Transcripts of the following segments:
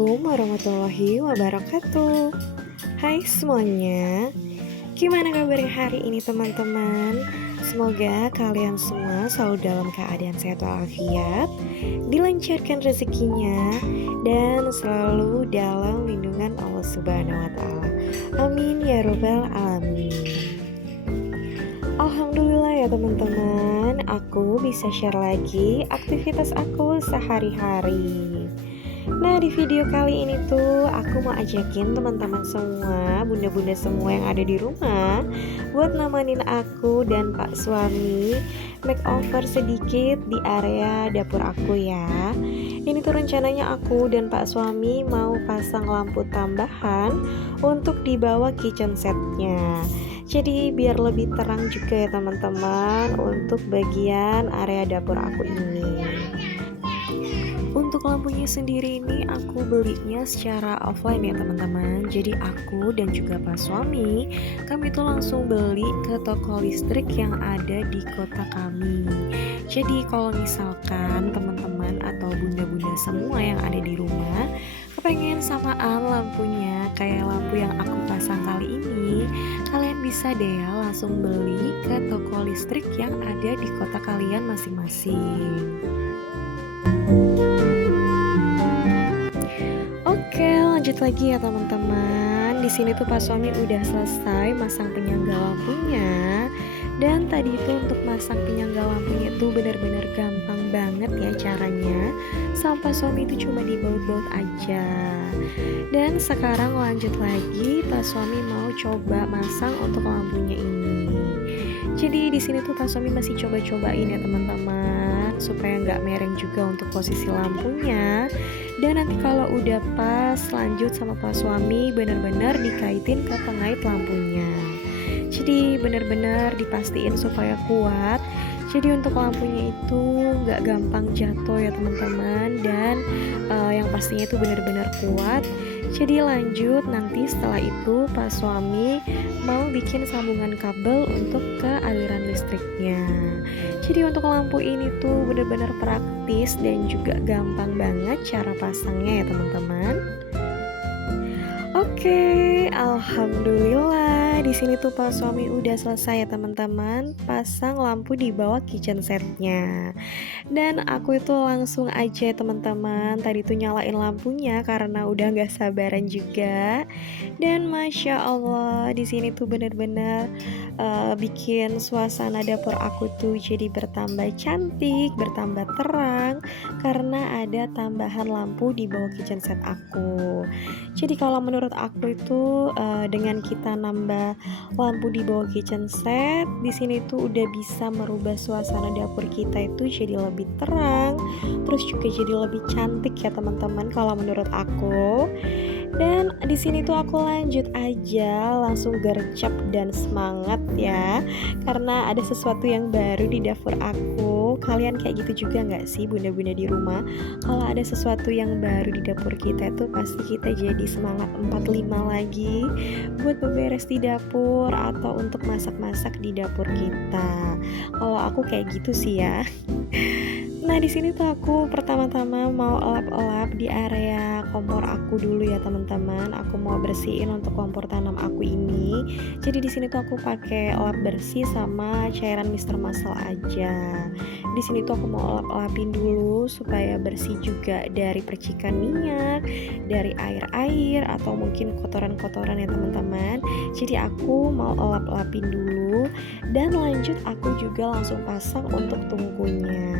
Assalamualaikum warahmatullahi wabarakatuh. Hai semuanya, gimana kabar hari ini teman-teman? Semoga kalian semua selalu dalam keadaan sehat walafiat, dilancarkan rezekinya, dan selalu dalam lindungan Allah Subhanahu wa Ta'ala. Amin ya Robbal 'Alamin. Alhamdulillah ya teman-teman, aku bisa share lagi aktivitas aku sehari-hari. Nah, di video kali ini tuh aku mau ajakin teman-teman semua, bunda-bunda semua yang ada di rumah, buat nemenin aku dan Pak suami makeover sedikit di area dapur aku ya. Ini tuh rencananya aku dan Pak suami mau pasang lampu tambahan untuk di bawah kitchen setnya. Jadi biar lebih terang juga ya teman-teman untuk bagian area dapur aku ini. Untuk lampunya sendiri ini aku belinya secara offline ya teman-teman. Jadi aku dan juga Pak suami, kami itu langsung beli ke toko listrik yang ada di kota kami. Jadi kalau misalkan teman-teman atau bunda-bunda semua yang ada di rumah kepengen samaan lampunya kayak lampu yang aku pasang kali ini, kalian bisa deh ya langsung beli ke toko listrik yang ada di kota kalian masing-masing. Oke, lanjut lagi ya teman-teman. Di sini tuh Pak suami udah selesai masang penyangga lampunya. Dan tadi itu untuk masang penyangga lampunya itu benar-benar gampang banget ya caranya. Sama Pak suami itu cuma dibaut-baut aja. Dan sekarang lanjut lagi, Pak suami mau coba masang untuk lampunya ini. Jadi di sini tuh Pak suami masih coba-cobain ya teman-teman, supaya nggak mereng juga untuk posisi lampunya. Dan nanti kalau udah pas, lanjut sama Pak suami benar-benar dikaitin ke pengait lampunya. Jadi benar-benar dipastiin supaya kuat. Jadi untuk lampunya itu nggak gampang jatuh ya teman-teman. Dan yang pastinya itu benar-benar kuat. Jadi lanjut nanti setelah itu Pak suami mau bikin sambungan kabel untuk ke aliran listriknya. Jadi untuk lampu ini tuh benar-benar praktis dan juga gampang banget cara pasangnya ya teman-teman. Oke, alhamdulillah di sini tuh Pak suami udah selesai ya teman-teman pasang lampu di bawah kitchen setnya. Dan aku itu langsung aja teman-teman tadi tuh nyalain lampunya karena udah nggak sabaran juga. Dan masya Allah di sini tuh bener-bener bikin suasana dapur aku tuh jadi bertambah cantik, bertambah terang karena ada tambahan lampu di bawah kitchen set aku. Jadi kalau menurut aku itu dengan kita nambah lampu di bawah kitchen set, di sini tuh udah bisa merubah suasana dapur kita itu jadi lebih terang, terus juga jadi lebih cantik ya teman-teman kalau menurut aku. Dan di sini tuh aku lanjut aja langsung gercep dan semangat ya, karena ada sesuatu yang baru di dapur aku. Kalian kayak gitu juga nggak sih bunda-bunda di rumah? Kalau ada sesuatu yang baru di dapur kita itu pasti kita jadi semangat 45 lagi buat beberes di dapur atau untuk masak-masak di dapur kita. Kalau aku kayak gitu sih ya. Nah, di sini tuh aku pertama-tama mau elap-elap di area kompor aku dulu ya teman-teman. Aku mau bersihin untuk kompor tanam aku ini. Jadi di sini tuh aku pakai elap bersih sama cairan Mister Muscle aja. Di sini tuh aku mau elap-elapin dulu supaya bersih juga dari percikan minyak, dari air-air atau mungkin kotoran-kotoran ya teman-teman. Jadi aku mau elap-elapin dulu dan lanjut aku juga langsung pasang untuk tungkunya.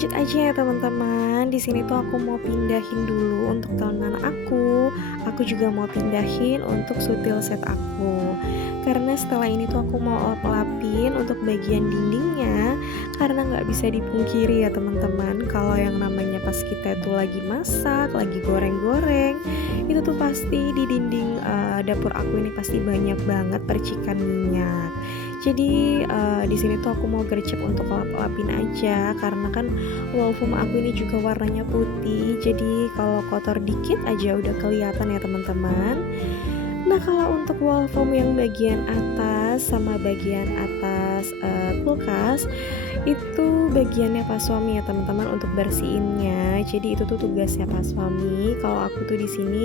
Lanjut aja ya teman-teman. Di sini tuh aku mau pindahin dulu untuk tanaman aku. Aku juga mau pindahin untuk sutil set aku. Karena setelah ini tuh aku mau lapin untuk bagian dindingnya. Karena nggak bisa dipungkiri ya teman-teman, kalau yang namanya pas kita tuh lagi masak, lagi goreng-goreng, itu tuh pasti di dinding dapur aku ini pasti banyak banget percikan minyak. Jadi di sini tuh aku mau gercep untuk lap-lapin aja karena kan wall foam aku ini juga warnanya putih. Jadi kalau kotor dikit aja udah kelihatan ya teman-teman. Nah, kalau untuk wall foam yang bagian atas sama bagian atas, kulkas, itu bagiannya Pak Suami ya teman-teman untuk bersihinnya. Jadi itu tuh tugasnya Pak Suami. Kalau aku tuh di sini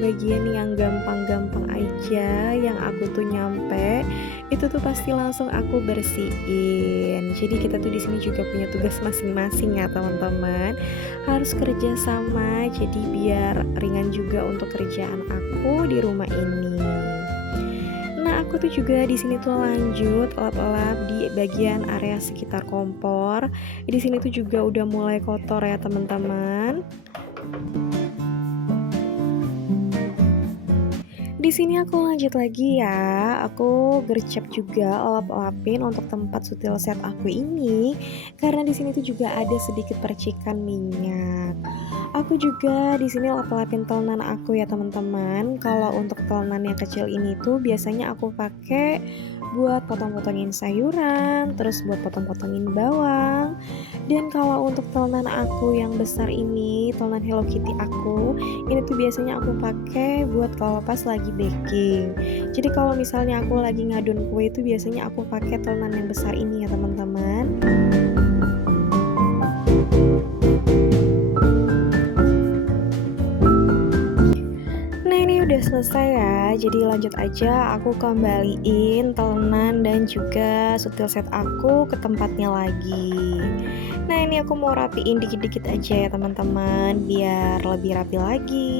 bagian yang gampang-gampang aja, yang aku tuh nyampe, itu tuh pasti langsung aku bersihin. Jadi kita tuh di sini juga punya tugas masing-masing ya teman-teman. Harus kerja sama, jadi biar ringan juga untuk kerjaan aku di rumah ini. Nah, aku tuh juga di sini tuh lanjut lap-lap di bagian area sekitar kompor. Di sini tuh juga udah mulai kotor ya, teman-teman. Di sini aku lanjut lagi ya. Aku gercep juga lap-lapin untuk tempat sutil set aku ini karena di sini tuh juga ada sedikit percikan minyak. Aku juga di sini lap-lapin telenan aku ya teman-teman. Kalau untuk telenan yang kecil ini tuh biasanya aku pakai buat potong-potongin sayuran, terus buat potong-potongin bawang. Dan kalau untuk telenan aku yang besar ini, telenan Hello Kitty aku, ini tuh biasanya aku pakai buat kalau pas lagi baking. Jadi kalau misalnya aku lagi ngadon kue itu biasanya aku pakai telenan yang besar ini ya teman-teman. Nah, ini udah selesai ya. Jadi lanjut aja aku kembaliin telenan dan juga sutil set aku ke tempatnya lagi. Nah, ini aku mau rapiin dikit-dikit aja ya teman-teman biar lebih rapi lagi.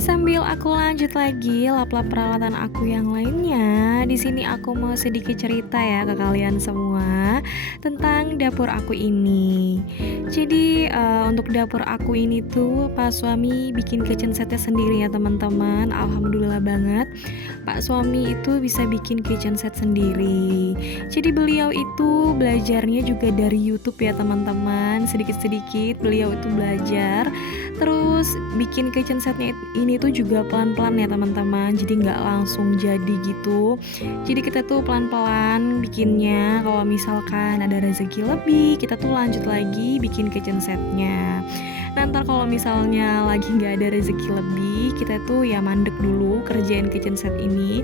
Sambil aku lanjut lagi lap-lap peralatan aku yang lainnya, di sini aku mau sedikit cerita ya ke kalian semua tentang dapur aku ini. Jadi untuk dapur aku ini tuh Pak Suami bikin kitchen setnya sendiri ya teman-teman. Alhamdulillah banget Pak Suami itu bisa bikin kitchen set sendiri. Jadi beliau itu belajarnya juga dari YouTube ya teman-teman. Sedikit-sedikit beliau itu belajar. Terus bikin kitchen setnya ini tuh juga pelan-pelan ya teman-teman. Jadi nggak langsung jadi gitu. Jadi kita tuh pelan-pelan bikinnya. Kalau misalkan ada rezeki lebih, kita tuh lanjut lagi bikin kitchen setnya. Nah, ntar kalau misalnya lagi nggak ada rezeki lebih, kita tuh ya mandek dulu kerjain kitchen set ini.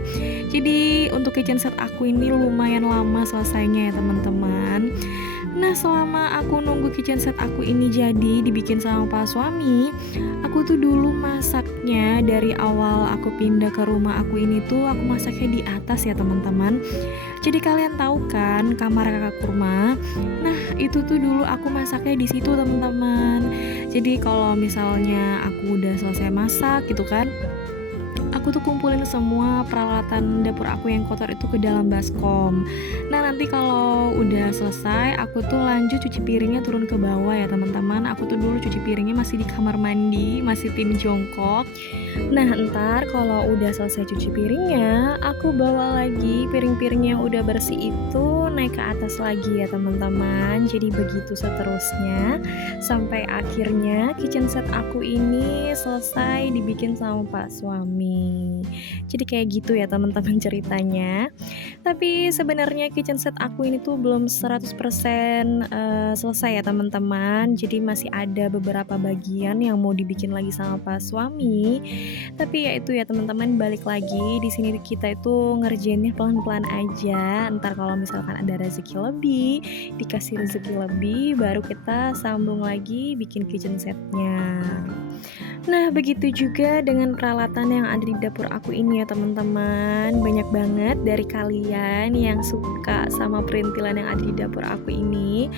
Jadi untuk kitchen set aku ini lumayan lama selesainya ya teman-teman. Nah, selama aku nunggu kitchen set aku ini jadi dibikin sama Pak Suami, aku tuh dulu masaknya dari awal aku pindah ke rumah aku ini tuh aku masaknya di atas ya teman-teman. Jadi kalian tahu kan kamar kakak kurma? Nah, itu tuh dulu aku masaknya di situ teman-teman. Jadi kalau misalnya aku udah selesai masak gitu kan, aku tuh kumpulin semua peralatan dapur aku yang kotor itu ke dalam baskom. Nah, nanti kalau udah selesai, aku tuh lanjut cuci piringnya turun ke bawah ya teman-teman. Aku tuh dulu cuci piringnya masih di kamar mandi, masih tim jongkok. Nah, ntar kalau udah selesai cuci piringnya, aku bawa lagi piring-piring yang udah bersih itu naik ke atas lagi ya teman-teman. Jadi begitu seterusnya sampai akhirnya kitchen set aku ini selesai dibikin sama Pak Suami. Jadi kayak gitu ya teman-teman ceritanya. Tapi sebenarnya kitchen set aku ini tuh belum 100% selesai ya teman-teman. Jadi masih ada beberapa bagian yang mau dibikin lagi sama Pak Suami. Tapi ya itu ya teman-teman, balik lagi di sini kita itu ngerjainnya pelan-pelan aja. Ntar kalau misalkan ada rezeki lebih, dikasih rezeki lebih, baru kita sambung lagi bikin kitchen setnya. Nah, begitu juga dengan peralatan yang ada di dapur aku ini ya teman-teman. Banyak banget dari kalian yang suka sama perintilan yang ada di dapur aku ini.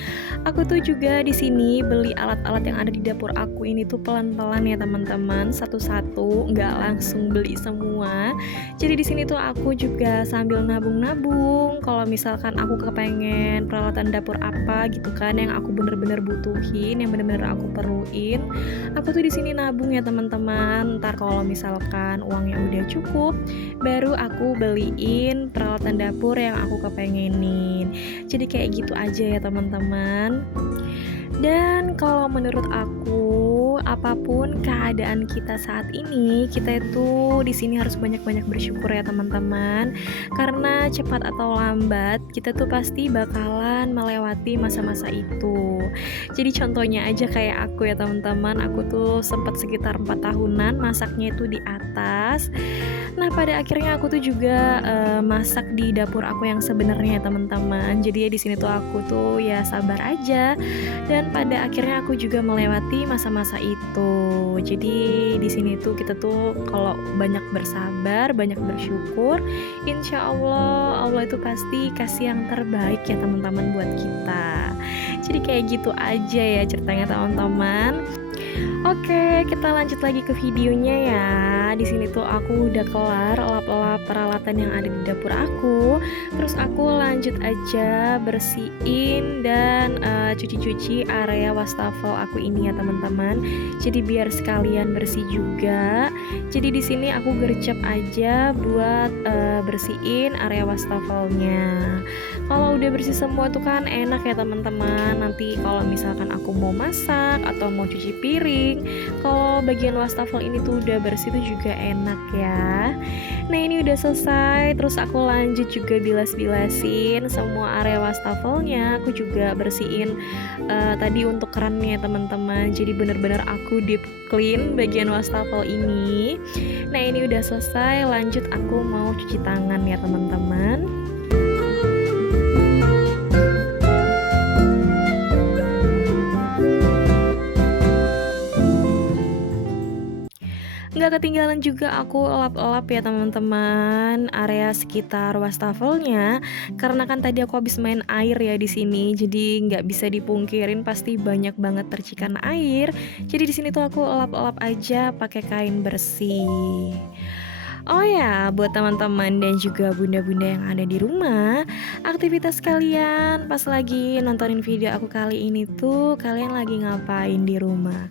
Aku tuh juga di sini beli alat-alat yang ada di dapur aku ini tuh pelan-pelan ya teman-teman, satu-satu, nggak langsung beli semua. Jadi di sini tuh aku juga sambil nabung-nabung. Kalau misalkan aku kepengen peralatan dapur apa gitu kan yang aku bener-bener butuhin, yang bener-bener aku perluin, aku tuh di sini nabung ya teman-teman. Ntar kalau misalkan uangnya udah cukup, baru aku beliin peralatan dapur yang aku kepengenin. Jadi kayak gitu aja ya teman-teman. Dan kalau menurut aku, apapun keadaan kita saat ini, kita itu di sini harus banyak-banyak bersyukur ya teman-teman. Karena cepat atau lambat, kita tuh pasti bakalan melewati masa-masa itu. Jadi contohnya aja kayak aku ya teman-teman, aku tuh sempat sekitar 4 tahunan masaknya itu di atas. Nah, pada akhirnya aku tuh juga masak di dapur aku yang sebenarnya ya teman-teman. Jadi ya di sini tuh aku tuh ya sabar aja dan pada akhirnya aku juga melewati masa-masa itu. Jadi di sini tuh kita tuh kalau banyak bersabar, banyak bersyukur, insya Allah Allah itu pasti kasih yang terbaik ya teman-teman buat kita. Jadi kayak gitu aja ya ceritanya teman-teman. Oke, kita lanjut lagi ke videonya ya. Di sini tuh aku udah kelar lap-lap peralatan yang ada di dapur aku. Terus aku lanjut aja bersihin dan cuci-cuci area wastafel aku ini ya teman-teman. Jadi biar sekalian bersih juga. Jadi di sini aku gercep aja buat bersihin area wastafelnya. Kalau udah bersih semua tuh kan enak ya teman-teman. Nanti kalau misalkan aku mau masak atau mau cuci piring, kalau bagian wastafel ini tuh udah bersih tuh juga enak ya. Nah ini udah selesai. Terus aku lanjut juga bilas-bilasin semua area wastafelnya. Aku juga bersihin tadi untuk kerannya teman-teman. Jadi bener-bener aku deep clean bagian wastafel ini. Nah ini udah selesai. Lanjut aku mau cuci tangan ya teman-teman. Nggak ketinggalan juga aku elap-elap ya teman-teman area sekitar wastafelnya, karena kan tadi aku habis main air ya di sini, jadi nggak bisa dipungkirin pasti banyak banget percikan air. Jadi di sini tuh aku elap-elap aja pakai kain bersih. Oh ya, buat teman-teman dan juga bunda-bunda yang ada di rumah, aktivitas kalian pas lagi nontonin video aku kali ini tuh kalian lagi ngapain di rumah?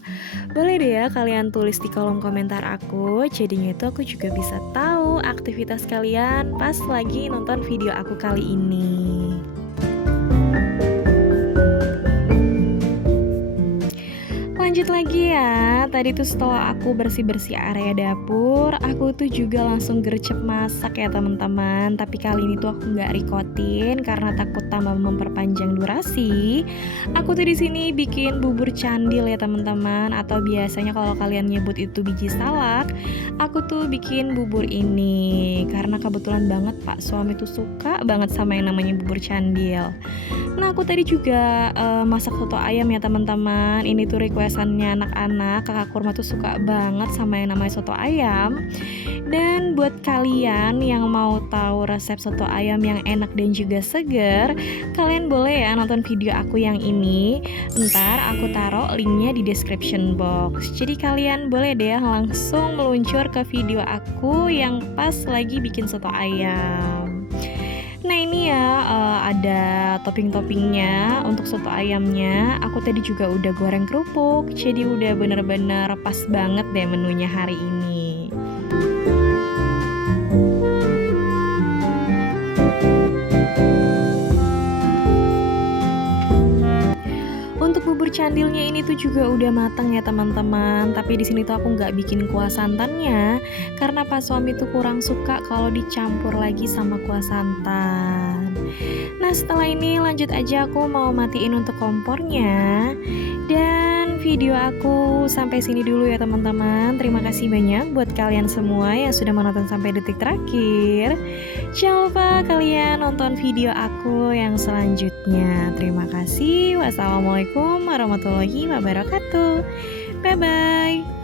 Boleh deh ya kalian tulis di kolom komentar aku, jadinya itu aku juga bisa tahu aktivitas kalian pas lagi nonton video aku kali ini. Lanjut lagi ya, tadi tuh setelah aku bersih-bersih area dapur, aku tuh juga langsung gercep masak ya teman-teman. Tapi kali ini tuh aku nggak rekodin karena takut tambah memperpanjang durasi. Aku tuh di sini bikin bubur candil ya teman-teman, atau biasanya kalau kalian nyebut itu biji salak. Aku tuh bikin bubur ini karena kebetulan banget Pak suami tuh suka banget sama yang namanya bubur candil. Nah aku tadi juga masak soto ayam ya teman-teman. Ini tuh requestannya anak-anak. Kakak Kurma tuh suka banget sama yang namanya soto ayam. Dan buat kalian yang mau tahu resep soto ayam yang enak dan juga seger, kalian boleh ya nonton video aku yang ini. Ntar aku taruh linknya di description box. Jadi kalian boleh deh langsung meluncur ke video aku yang pas lagi bikin soto ayam. Nah ini ya ada topping-toppingnya untuk soto ayamnya. Aku tadi juga udah goreng kerupuk, jadi udah bener-bener pas banget deh menunya hari ini. Untuk bubur candilnya ini tuh juga udah matang ya teman-teman. Tapi di sini tuh aku nggak bikin kuah santannya karena pas suami tuh kurang suka kalau dicampur lagi sama kuah santan. Nah setelah ini lanjut aja aku mau matiin untuk kompornya. Dan video aku sampai sini dulu ya teman-teman. Terima kasih banyak buat kalian semua yang sudah menonton sampai detik terakhir. Jangan lupa kalian nonton video aku yang selanjutnya. Terima kasih. Wassalamualaikum warahmatullahi wabarakatuh. Bye bye.